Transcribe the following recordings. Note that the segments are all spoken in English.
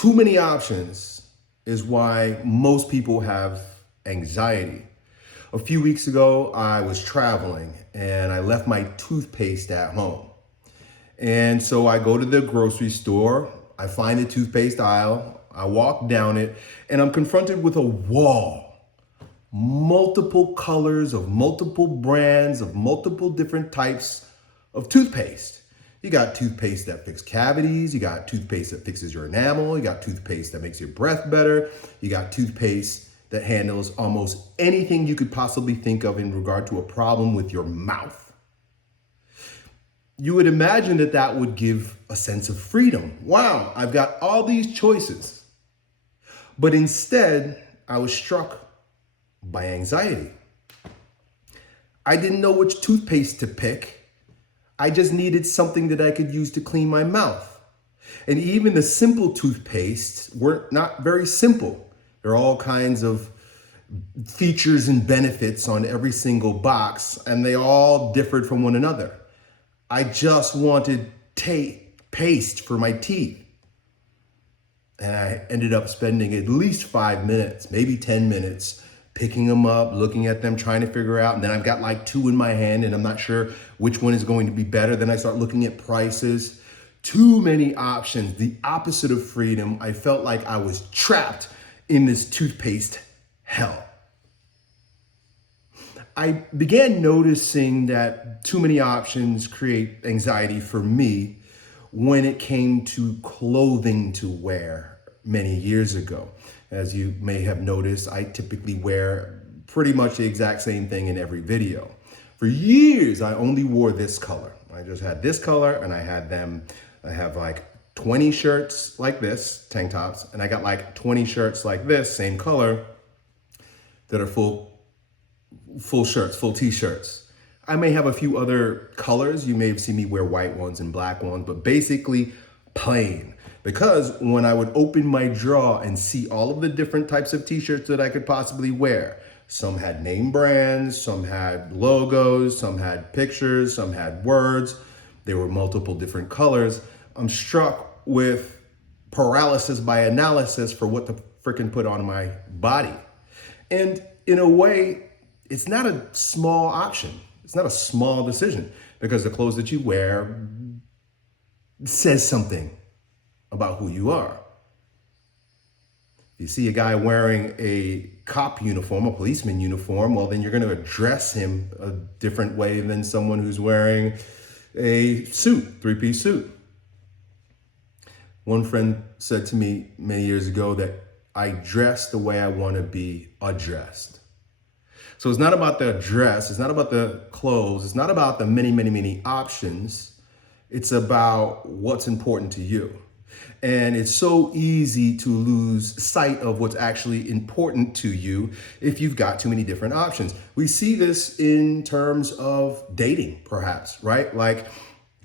Too many options is why most people have anxiety. A few weeks ago, I was traveling and I left my toothpaste at home. And so I go to the grocery store, I find the toothpaste aisle, I walk down it, and I'm confronted with a wall. Multiple colors of multiple brands of multiple different types of toothpaste. You got toothpaste that fixes cavities, you got toothpaste that fixes your enamel, you got toothpaste that makes your breath better, you got toothpaste that handles almost anything you could possibly think of in regard to a problem with your mouth. You would imagine that that would give a sense of freedom. Wow, I've got all these choices. But instead, I was struck by anxiety. I didn't know which toothpaste to pick. I just needed something that I could use to clean my mouth. And even the simple toothpastes were not very simple. There are all kinds of features and benefits on every single box, and they all differed from one another. I just wanted paste for my teeth. And I ended up spending at least 5 minutes, maybe 10 minutes, picking them up, looking at them, trying to figure out. And then I've got like 2 in my hand and I'm not sure which one is going to be better. Then I start looking at prices. Too many options, the opposite of freedom. I felt like I was trapped in this toothpaste hell. I began noticing that too many options create anxiety for me when it came to clothing to wear many years ago. As you may have noticed, I typically wear pretty much the exact same thing in every video. For years, I only wore this color. I just had this color and I have like 20 shirts like this, tank tops, and I got like 20 shirts like this, same color, that are full shirts, full t-shirts. I may have a few other colors. You may have seen me wear white ones and black ones, but basically plain. Because when I would open my drawer and see all of the different types of t-shirts that I could possibly wear, some had name brands, some had logos, some had pictures, some had words. There were multiple different colors. I'm struck with paralysis by analysis for what to freaking put on my body. And in a way, it's not a small option. It's not a small decision because the clothes that you wear says something about who you are. If you see a guy wearing a cop uniform, a policeman uniform, well, then you're going to address him a different way than someone who's wearing a suit, three-piece suit. One friend said to me many years ago that I dress the way I want to be addressed. So it's not about the dress, it's not about the clothes, it's not about the many, many, many options. It's about what's important to you. And it's so easy to lose sight of what's actually important to you if you've got too many different options. We see this in terms of dating, perhaps, right? Like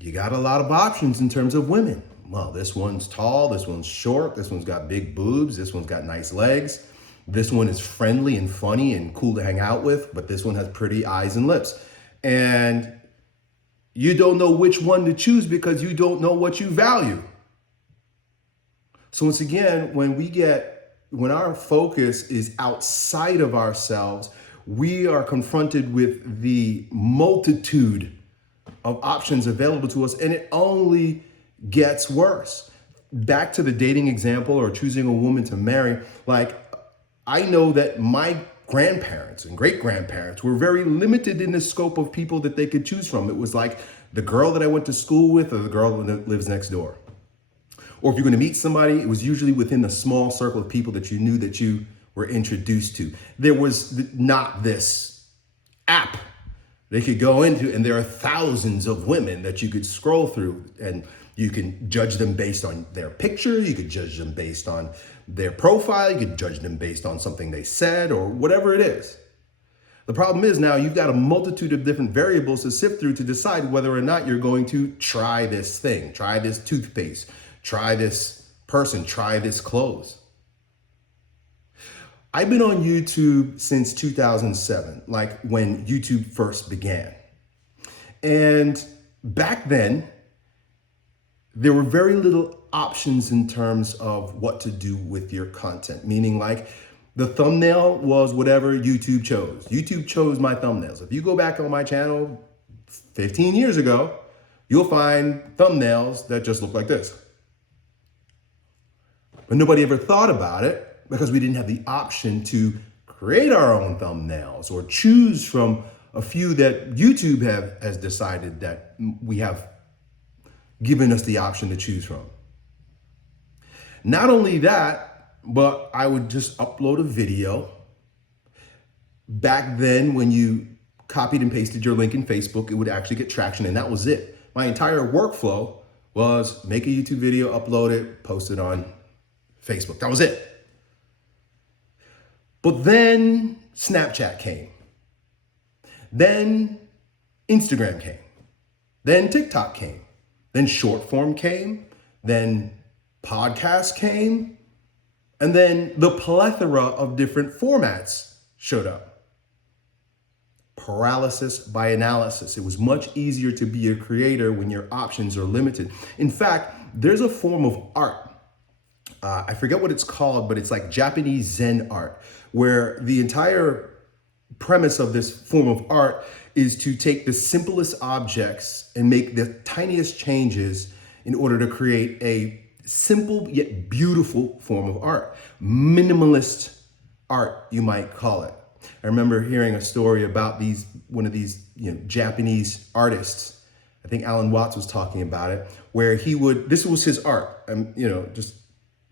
you got a lot of options in terms of women. Well, this one's tall, this one's short, this one's got big boobs, this one's got nice legs. This one is friendly and funny and cool to hang out with, but this one has pretty eyes and lips. And you don't know which one to choose because you don't know what you value. So once again, when our focus is outside of ourselves, we are confronted with the multitude of options available to us, and it only gets worse. Back to the dating example or choosing a woman to marry, like I know that my grandparents and great-grandparents were very limited in the scope of people that they could choose from. It was like the girl that I went to school with or the girl that lives next door. Or if you're going to meet somebody, it was usually within a small circle of people that you knew that you were introduced to. There was not this app they could go into, and there are thousands of women that you could scroll through, and you can judge them based on their picture, you could judge them based on their profile, you could judge them based on something they said or whatever it is. The problem is now you've got a multitude of different variables to sift through to decide whether or not you're going to try this thing, try this toothpaste, try this person, try this clothes. I've been on YouTube since 2007, like when YouTube first began. And back then, there were very little options in terms of what to do with your content. Meaning like the thumbnail was whatever YouTube chose. YouTube chose my thumbnails. If you go back on my channel 15 years ago, you'll find thumbnails that just look like this. But nobody ever thought about it because we didn't have the option to create our own thumbnails or choose from a few that YouTube has decided that we have given us the option to choose from. Not only that, but I would just upload a video. Back then, when you copied and pasted your link in Facebook, it would actually get traction, and that was it. My entire workflow was make a YouTube video, upload it, post it on Facebook. That was it. But then Snapchat came. Then Instagram came. Then TikTok came. Then short form came. Then podcasts came. And then the plethora of different formats showed up. Paralysis by analysis. It was much easier to be a creator when your options are limited. In fact, there's a form of art. I forget what it's called, but it's like Japanese Zen art, where the entire premise of this form of art is to take the simplest objects and make the tiniest changes in order to create a simple yet beautiful form of art. Minimalist art, you might call it. I remember hearing a story about one of these Japanese artists. I think Alan Watts was talking about it, where this was his art, and just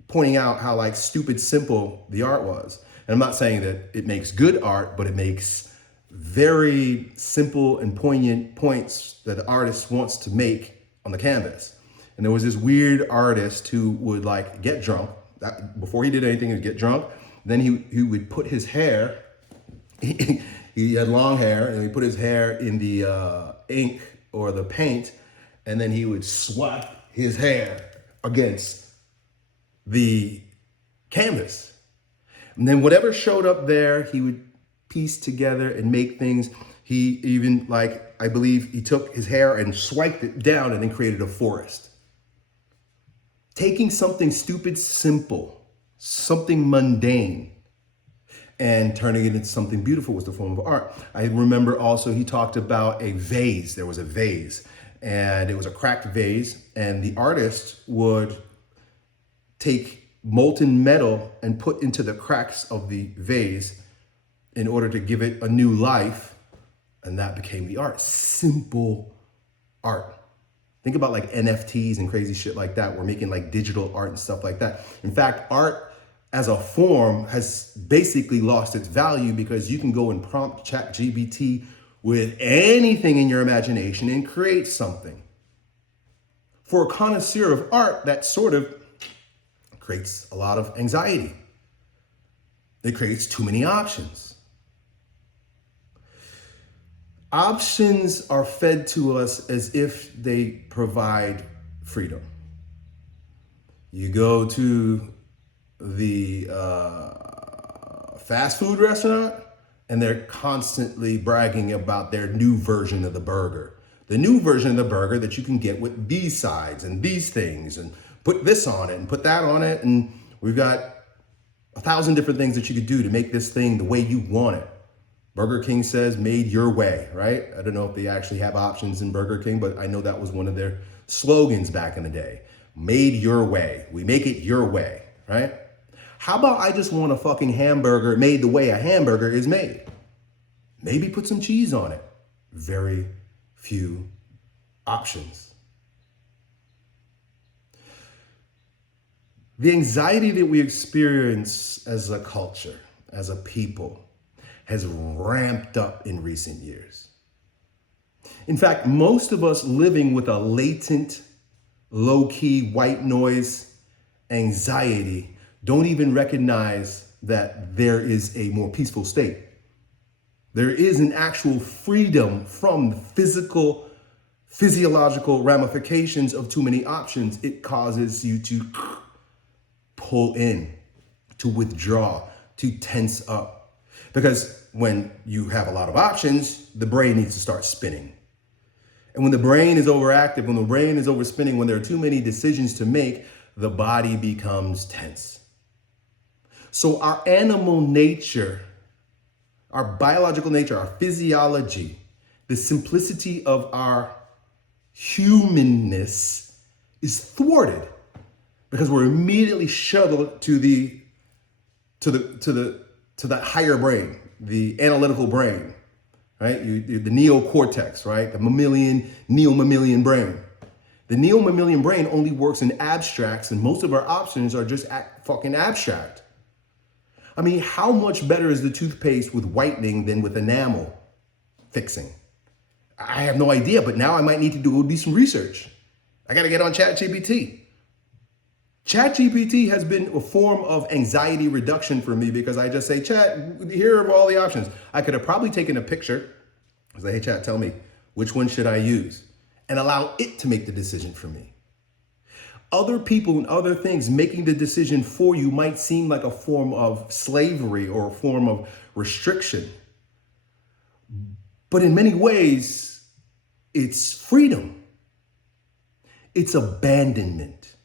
pointing out how like stupid simple the art was. And I'm not saying that it makes good art, but it makes very simple and poignant points that the artist wants to make on the canvas. And there was this weird artist who would like get drunk. Before he did anything, he'd get drunk. Then he would put his hair, he had long hair, and he put his hair in the ink or the paint, and then he would swap his hair against the canvas. And then whatever showed up there, he would piece together and make things. He even, I believe he took his hair and swiped it down and then created a forest. Taking something stupid, simple, something mundane, and turning it into something beautiful was the form of art. I remember also he talked about a vase. There was a vase, and it was a cracked vase, and the artist would take molten metal and put into the cracks of the vase in order to give it a new life, and that became the art. Simple art. Think about like NFTs and crazy shit like that. We're making like digital art and stuff like that. In fact, art as a form has basically lost its value because you can go and prompt ChatGPT with anything in your imagination and create something. For a connoisseur of art, that sort of creates a lot of anxiety. It creates too many options. Options are fed to us as if they provide freedom. You go to the fast food restaurant and they're constantly bragging about their new version of the burger. The new version of the burger that you can get with these sides and these things and put this on it and put that on it. And we've got 1,000 different things that you could do to make this thing the way you want it. Burger King says made your way, right? I don't know if they actually have options in Burger King, but I know that was one of their slogans back in the day. Made your way. We make it your way, right? How about I just want a fucking hamburger made the way a hamburger is made? Maybe put some cheese on it. Very few options. The anxiety that we experience as a culture, as a people, has ramped up in recent years. In fact, most of us living with a latent, low-key white noise anxiety don't even recognize that there is a more peaceful state. There is an actual freedom from the physiological ramifications of too many options. It causes you to pull in, to withdraw, to tense up. Because when you have a lot of options, the brain needs to start spinning. And when the brain is overactive, when the brain is overspinning, when there are too many decisions to make, the body becomes tense. So our animal nature, our biological nature, our physiology, the simplicity of our humanness is thwarted because we're immediately shuttled to the higher brain, the analytical brain, right? The neocortex, right? The neo-mammalian brain. The neo-mammalian brain only works in abstracts, and most of our options are just fucking abstract. I mean, how much better is the toothpaste with whitening than with enamel fixing? I have no idea, but now I might need to do some research. I got to get on ChatGPT. ChatGPT has been a form of anxiety reduction for me because I just say, Chat, here are all the options. I could have probably taken a picture and say, hey, Chat, tell me, which one should I use? And allow it to make the decision for me. Other people and other things making the decision for you might seem like a form of slavery or a form of restriction. But in many ways, it's freedom. It's abandonment.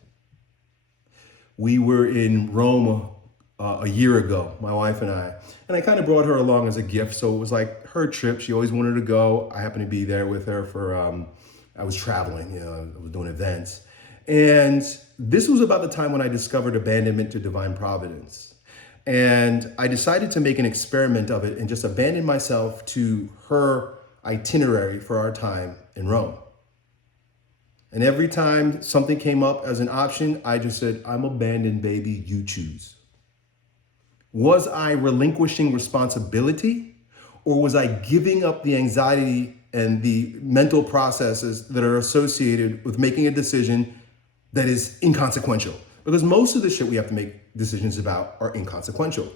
We were in Rome a year ago, my wife and I kind of brought her along as a gift. So it was like her trip. She always wanted to go. I happened to be there with her for, I was traveling, I was doing events. And this was about the time when I discovered abandonment to divine providence. And I decided to make an experiment of it and just abandon myself to her itinerary for our time in Rome. And every time something came up as an option, I just said, I'm abandoned, baby, you choose. Was I relinquishing responsibility, or was I giving up the anxiety and the mental processes that are associated with making a decision that is inconsequential? Because most of the shit we have to make decisions about are inconsequential.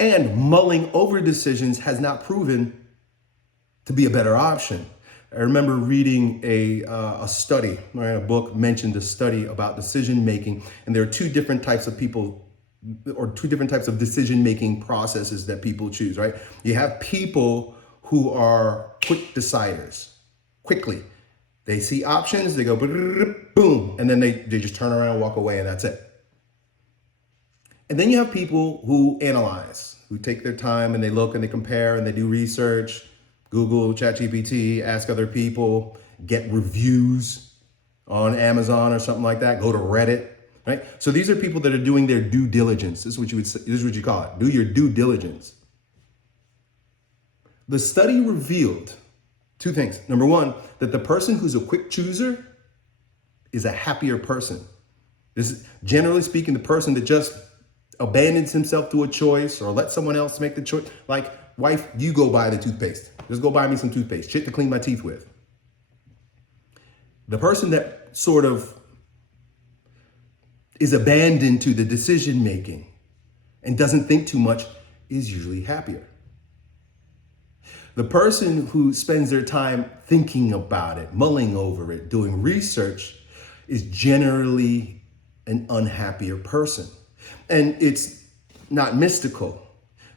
And mulling over decisions has not proven to be a better option. I remember reading a study, right? A book mentioned a study about decision making, and there are two different types of people, or two different types of decision making processes that people choose, right? You have people who are quick deciders, quickly. They see options, they go boom, and then they just turn around, walk away, and that's it. And then you have people who analyze, who take their time and they look and they compare and they do research, Google, ChatGPT, ask other people, get reviews on Amazon or something like that, go to Reddit, right? So these are people that are doing their due diligence. This is what you would say, this is what you call it. Do your due diligence. The study revealed two things. Number one, that the person who's a quick chooser is a happier person. This is, generally speaking, the person that just abandons himself to a choice or lets someone else make the choice. Like, wife, you go buy the toothpaste. Just go buy me some toothpaste, shit to clean my teeth with. The person that sort of is abandoned to the decision making and doesn't think too much is usually happier. The person who spends their time thinking about it, mulling over it, doing research is generally an unhappier person. And it's not mystical.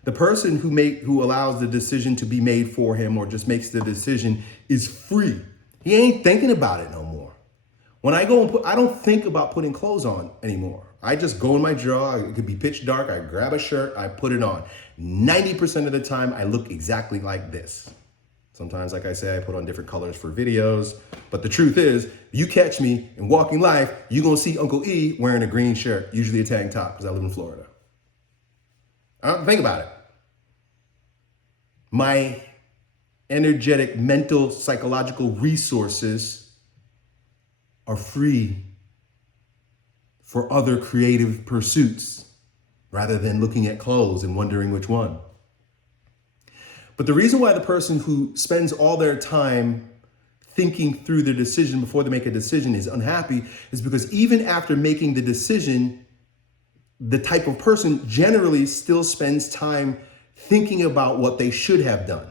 The person who allows the decision to be made for him or just makes the decision is free. He ain't thinking about it no more. When I go and I don't think about putting clothes on anymore. I just go in my drawer. It could be pitch dark. I grab a shirt. I put it on. 90% of the time, I look exactly like this. Sometimes, like I say, I put on different colors for videos. But the truth is, you catch me in walking life, you're going to see Uncle E wearing a green shirt, usually a tank top, because I live in Florida. I don't think about it. My energetic, mental, psychological resources are free for other creative pursuits rather than looking at clothes and wondering which one. But the reason why the person who spends all their time thinking through their decision before they make a decision is unhappy is because even after making the decision, the type of person generally still spends time thinking about what they should have done.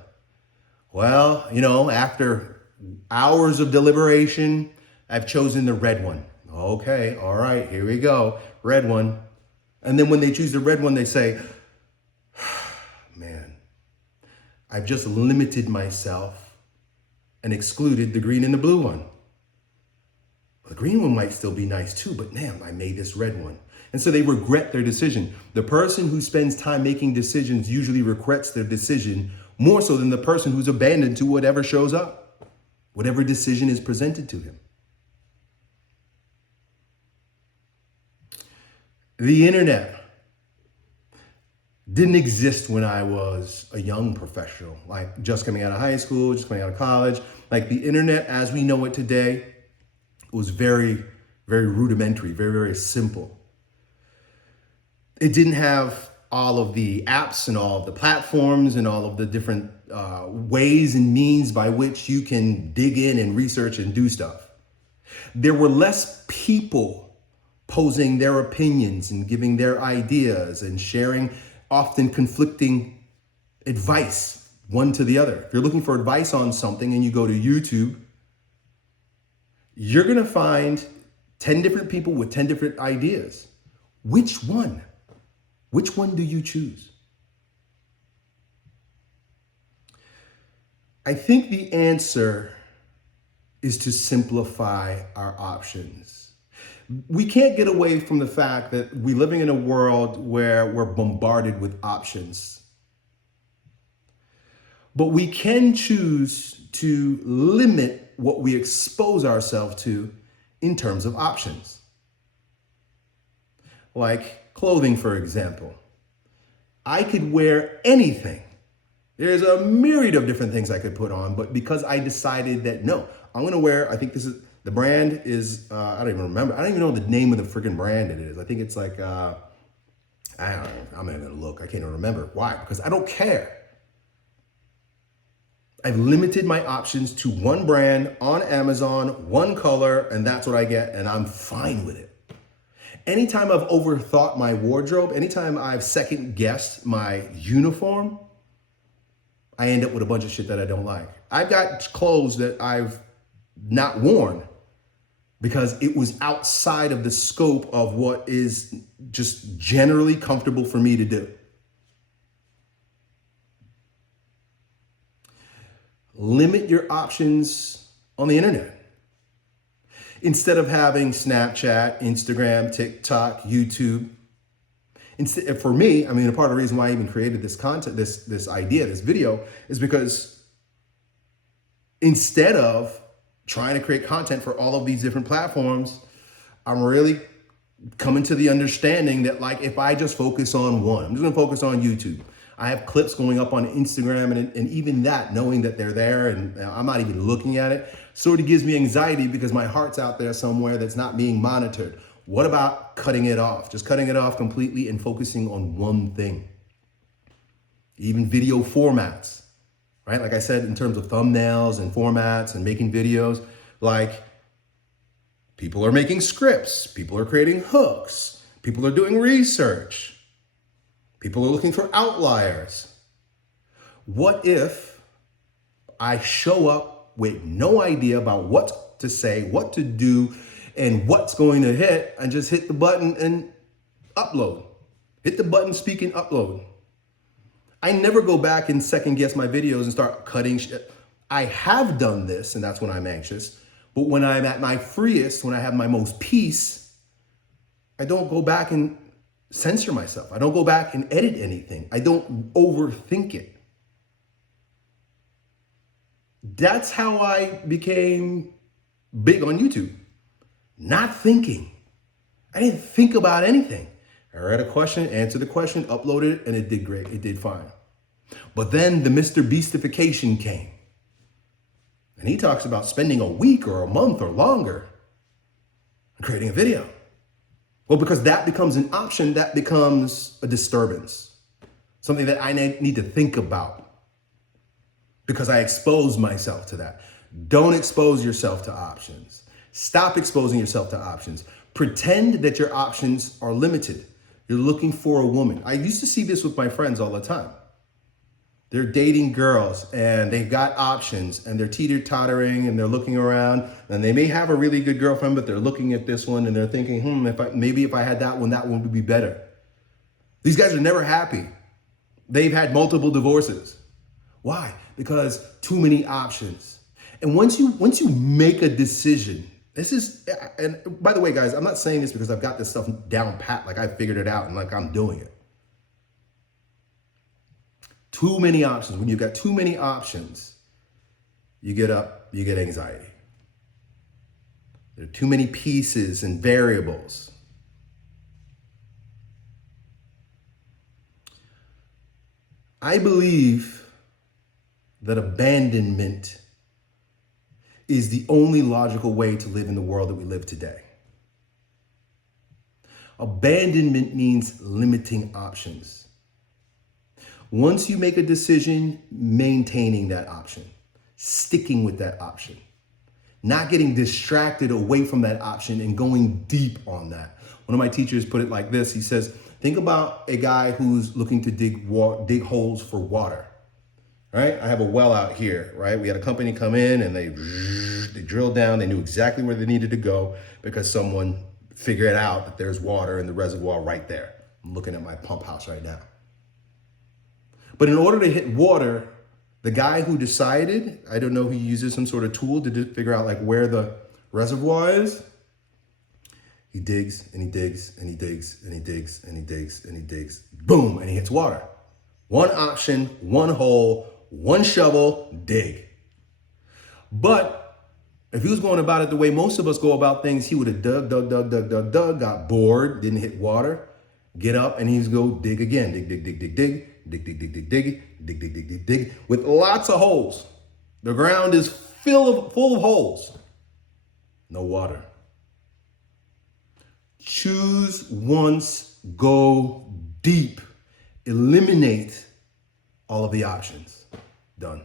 Well, after hours of deliberation, I've chosen the red one. Okay, all right, here we go, red one. And then when they choose the red one, they say, man, I've just limited myself and excluded the green and the blue one. The green one might still be nice too, but damn, I made this red one. And so they regret their decision. The person who spends time making decisions usually regrets their decision more so than the person who's abandoned to whatever shows up, whatever decision is presented to him. The internet didn't exist when I was a young professional, like just coming out of high school, just coming out of college. Like the internet as we know it today was very, very rudimentary, very, very simple. It didn't have all of the apps and all of the platforms and all of the different ways and means by which you can dig in and research and do stuff. There were less people posing their opinions and giving their ideas and sharing often conflicting advice one to the other. If you're looking for advice on something and you go to YouTube, you're gonna find 10 different people with 10 different ideas. Which one? Which one do you choose? I think the answer is to simplify our options. We can't get away from the fact that we're living in a world where we're bombarded with options. But we can choose to limit what we expose ourselves to in terms of options. Like clothing, for example. I could wear anything. There's a myriad of different things I could put on, but because I decided that no, I'm gonna wear, I think this is, the brand is, I don't even remember. I don't even know the name of the freaking brand it is. I think it's like, I don't know, I'm not gonna look. I can't even remember. Why? Because I don't care. I've limited my options to one brand on Amazon, one color, and that's what I get, and I'm fine with it. Anytime I've overthought my wardrobe, anytime I've second guessed my uniform, I end up with a bunch of shit that I don't like. I've got clothes that I've not worn because it was outside of the scope of what is just generally comfortable for me to do. Limit your options on the internet. Instead of having Snapchat, Instagram, TikTok, YouTube. Instead, for me, I mean, a part of the reason why I even created this content, this idea, this video, is because instead of trying to create content for all of these different platforms, I'm really coming to the understanding that like if I just focus on one, I'm just gonna focus on YouTube. I have clips going up on Instagram and even that, knowing that they're there and I'm not even looking at it, sort of gives me anxiety because my heart's out there somewhere that's not being monitored. What about cutting it off? Just cutting it off completely and focusing on one thing. Even video formats, right? Like I said, in terms of thumbnails and formats and making videos, like people are making scripts, people are creating hooks, people are doing research. People are looking for outliers. What if I show up with no idea about what to say, what to do, and what's going to hit, and just hit the button and upload? Hit the button, speak, and upload. I never go back and second guess my videos and start cutting shit. I have done this, and that's when I'm anxious. But when I'm at my freest, when I have my most peace, I don't go back and censor myself. I don't go back and edit anything. I don't overthink it. That's how I became big on YouTube. Not thinking. I didn't think about anything. I read a question, answered the question, uploaded it, and it did great. It did fine. But then the Mr. Beastification came. And he talks about spending a week or a month or longer creating a video. Well, because that becomes an option, that becomes a disturbance. Something that I need to think about because I expose myself to that. Don't expose yourself to options. Stop exposing yourself to options. Pretend that your options are limited. You're looking for a woman. I used to see this with my friends all the time. They're dating girls and they've got options and they're teeter-tottering and they're looking around and they may have a really good girlfriend, but they're looking at this one and they're thinking, maybe if I had that one would be better. These guys are never happy. They've had multiple divorces. Why? Because too many options. And once you make a decision This is, and by the way, guys, I'm not saying this because I've got this stuff down pat, like I figured it out and like I'm doing it. Too many options. When you've got too many options, you get anxiety. There are too many pieces and variables. I believe that abandonment is the only logical way to live in the world that we live today. Abandonment means limiting options. Once you make a decision, maintaining that option, sticking with that option, not getting distracted away from that option and going deep on that. One of my teachers put it like this. He says, think about a guy who's looking to dig holes for water, right? I have a well out here, right? We had a company come in and they drilled down. They knew exactly where they needed to go because someone figured out that there's water in the reservoir right there. I'm looking at my pump house right now. But in order to hit water, the guy who decided, I don't know, he uses some sort of tool to figure out like where the reservoir is. He digs and he digs and he digs and he digs and he digs and he digs. Boom, and he hits water. One option, one hole, one shovel, dig. But if he was going about it the way most of us go about things, he would have dug, got bored, didn't hit water, get up, and he'd go dig again. Dig, with lots of holes. The ground is full of holes. No water. Choose once, go deep. Eliminate all of the options. Done.